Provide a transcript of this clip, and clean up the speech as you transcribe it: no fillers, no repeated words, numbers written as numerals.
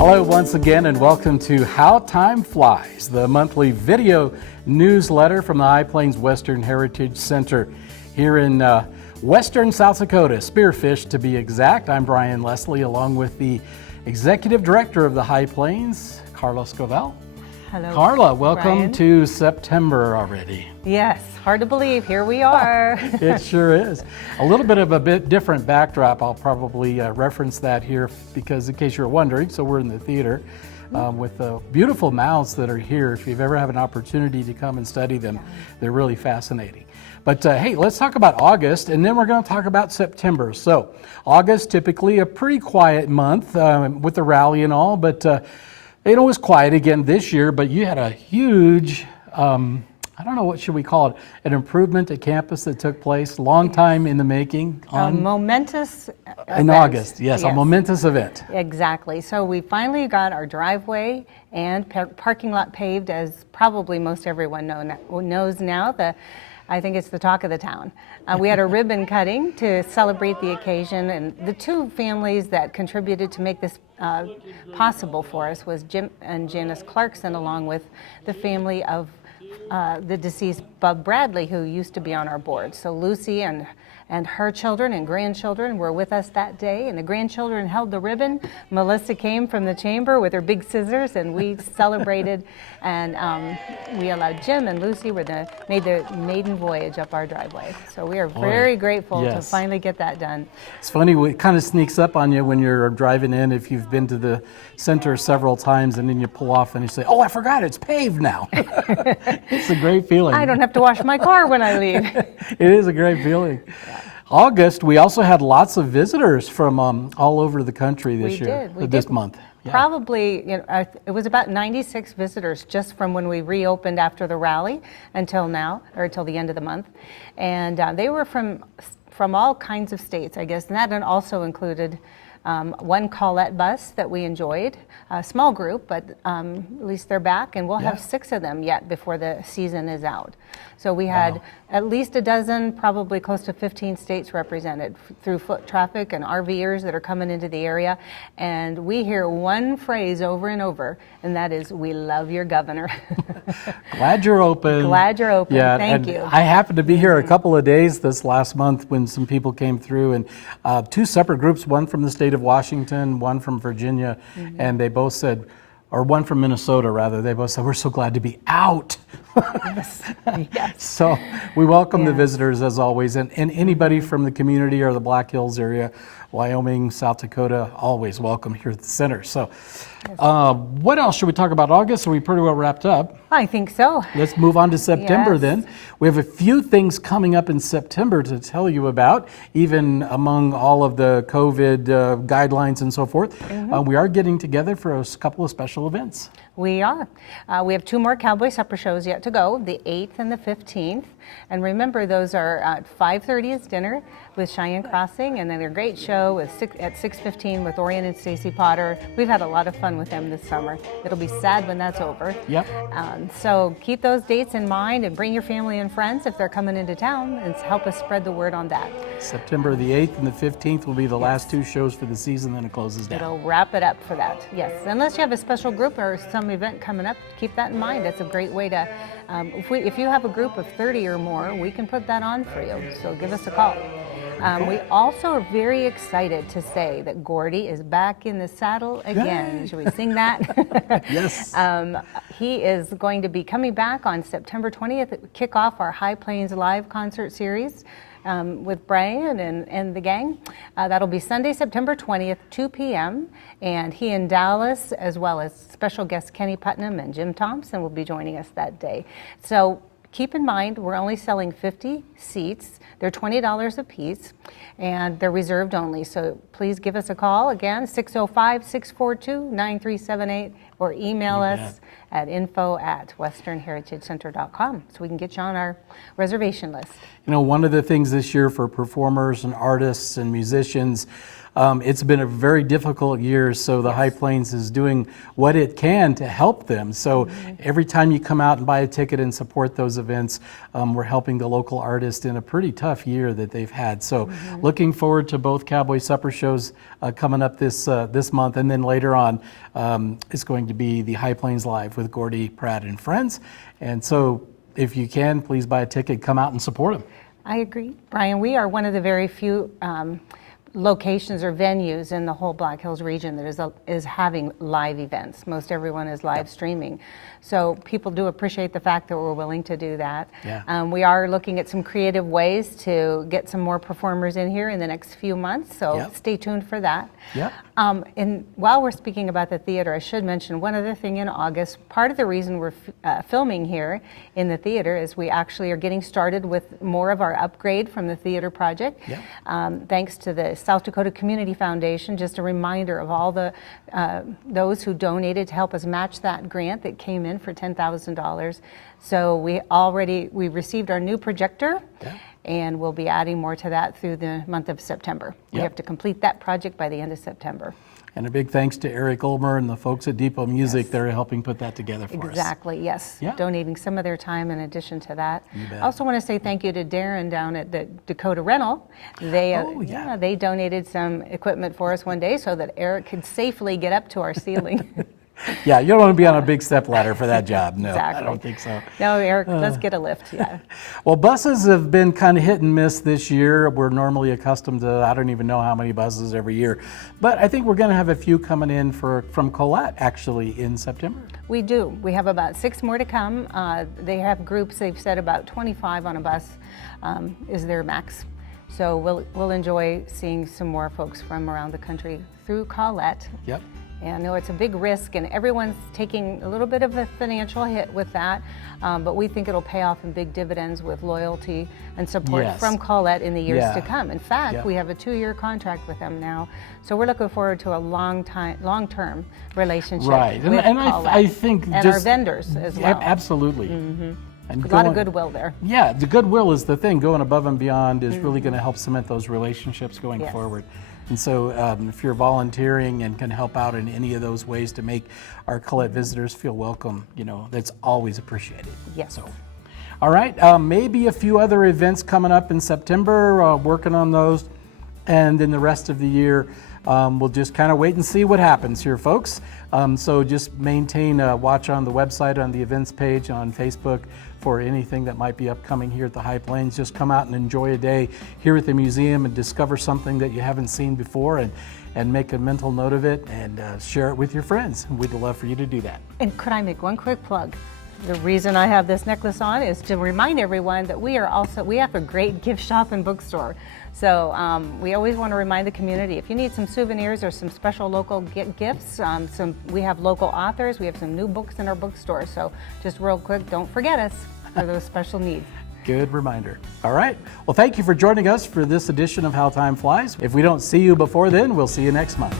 Hello once again and welcome to How Time Flies, the monthly video newsletter from the High Plains Western Heritage Center here in western South Dakota, Spearfish to be exact. I'm Brian Leslie along with the Executive Director of the High Plains, Carla Scovell. Hello, Carla, welcome Brian. To September already. Yes, hard to believe. Here we are. It sure is. A little bit of a bit different backdrop. I'll probably reference that here because in case you're wondering, so we're in the theater with the beautiful mounds that are here. If you've ever had an opportunity to come and study them, they're really fascinating. But hey, let's talk about August, and then we're going to talk about September. So August, typically a pretty quiet month with the rally and all, but it was quiet again this year, but you had a huge, I don't know, what should we call it, an improvement at campus that took place, long time in the making. A momentous in event. August, yes, a momentous event. Exactly. So we finally got our driveway and parking lot paved, as probably most everyone knows now. I think it's the talk of the town. We had a ribbon cutting to celebrate the occasion, and the two families that contributed to make this possible for us was Jim and Janice Clarkson, along with the family of the deceased Bub Bradley, who used to be on our board. So Lucy and her children and grandchildren were with us that day, and the grandchildren held the ribbon. Melissa came from the chamber with her big scissors, and we celebrated, and we allowed Jim and Lucy made the maiden voyage up our driveway. So we are very grateful to finally get that done. It's funny, it kind of sneaks up on you when you're driving in, if you've been to the center several times, and then you pull off and you say, oh, I forgot, it's paved now. It's a great feeling. I don't have to wash my car when I leave. It is a great feeling. August, we also had lots of visitors from all over the country this month. Yeah. Probably, it was about 96 visitors just from when we reopened after the rally until now, or until the end of the month. And they were from all kinds of states, I guess. And that also included one Colette bus that we enjoyed, a small group, but at least they're back, and we'll have 6 of them yet before the season is out. So we had at least a dozen, probably close to 15 states represented through foot traffic and RVers that are coming into the area. And we hear one phrase over and over, and that is, we love your governor. Glad you're open. Glad you're open. Yeah, Thank you. I happened to be here a couple of days this last month when some people came through, and 2 separate groups, one from the state of Washington, one from Virginia, and they both said, or one from Minnesota rather, they both said, we're so glad to be out. Yes. So we welcome the visitors as always, and anybody from the community or the Black Hills area, Wyoming, South Dakota, always welcome here at the center. So what else should we talk about? August? Are we pretty well wrapped up? I think so. Let's move on to September then. We have a few things coming up in September to tell you about, even among all of the COVID guidelines and so forth. We are getting together for a couple of special events. We are. We have 2 more Cowboy Supper shows yet to go, the 8th and the 15th. And remember, those are at 5:30 is dinner with Cheyenne Crossing, and then a great show at 6:15 with Orion and Stacy Potter. We've had a lot of fun with them this summer. It'll be sad when that's over. Yep. So keep those dates in mind and bring your family and friends if they're coming into town, and help us spread the word on that. September the 8th and the 15th will be the last 2 shows for the season, then it closes down. It'll wrap it up for that, yes. Unless you have a special group or some event coming up, keep that in mind. That's a great way to, if you have a group of 30 or more, we can put that on for you, so give us a call. We also are very excited to say that Gordy is back in the saddle again. Yay. Should we sing that? Yes. He is going to be coming back on September 20th, kick off our High Plains Live concert series with Brian and the gang. That'll be Sunday, September 20th, 2 p.m. And he and Dallas, as well as special guests Kenny Putnam and Jim Thompson, will be joining us that day. So keep in mind, we're only selling 50 seats. They're $20 a piece, and they're reserved only. So please give us a call. Again, 605-642-9378. or email You us bet. at info@westernheritagecenter.com so we can get you on our reservation list. You know, one of the things this year for performers and artists and musicians, it's been a very difficult year, so the High Plains is doing what it can to help them. So every time you come out and buy a ticket and support those events, we're helping the local artist in a pretty tough year that they've had. So looking forward to both Cowboy Supper shows coming up this month, and then later on it's going to be the High Plains Live with Gordy, Pratt, and friends. And so if you can, please buy a ticket, come out and support them. I agree. Brian, we are one of the very few locations or venues in the whole Black Hills region that is having live events. Most everyone is live streaming. So people do appreciate the fact that we're willing to do that. Yeah. We are looking at some creative ways to get some more performers in here in the next few months, so stay tuned for that. Yep. And while we're speaking about the theater, I should mention one other thing in August. Part of the reason we're filming here in the theater is we actually are getting started with more of our upgrade from the theater project. Yep. Thanks to the South Dakota Community Foundation. Just a reminder of all the those who donated to help us match that grant that came in for $10,000. So we received our new projector. Yeah. And we'll be adding more to that through the month of September. We Yep. have to complete that project by the end of September. And a big thanks to Eric Ulmer and the folks at Depot Music that are helping put that together for us. Exactly, yes. Yeah. Donating some of their time in addition to that. You bet. I also want to say thank you to Darren down at the Dakota Rental. They, they donated some equipment for us one day so that Eric could safely get up to our ceiling. Yeah, you don't want to be on a big step ladder for that job. No, Exactly. I don't think so. No, Eric, let's get a lift, yeah. Well, buses have been kind of hit and miss this year. We're normally accustomed to, I don't even know how many buses every year. But I think we're going to have a few coming in from Colette, actually, in September. We do. We have about 6 more to come. They have groups, they've said about 25 on a bus is their max. So we'll enjoy seeing some more folks from around the country through Colette. Yep. And I know it's a big risk, and everyone's taking a little bit of a financial hit with that, but we think it'll pay off in big dividends with loyalty and support from Colette in the years to come. In fact, we have a 2-year contract with them now, so we're looking forward to a long-term relationship Right, with and Colette. I think and just, our vendors as well. Absolutely. And A lot of goodwill there. Yeah, the goodwill is the thing. Going above and beyond is really going to help cement those relationships going forward. And so if you're volunteering and can help out in any of those ways to make our Colette visitors feel welcome, you know, that's always appreciated. Yes. So, all right, maybe a few other events coming up in September, working on those. And then the rest of the year, we'll just kind of wait and see what happens here, folks. So just maintain a watch on the website, on the events page, on Facebook for anything that might be upcoming here at the High Plains. Just come out and enjoy a day here at the museum and discover something that you haven't seen before and make a mental note of it and share it with your friends. We'd love for you to do that. And could I make one quick plug? The reason I have this necklace on is to remind everyone that we have a great gift shop and bookstore. So we always want to remind the community, if you need some souvenirs or some special local gifts, we have local authors, we have some new books in our bookstore. So just real quick, don't forget us for those special needs. Good reminder. All right. Well, thank you for joining us for this edition of How Time Flies. If we don't see you before then, we'll see you next month.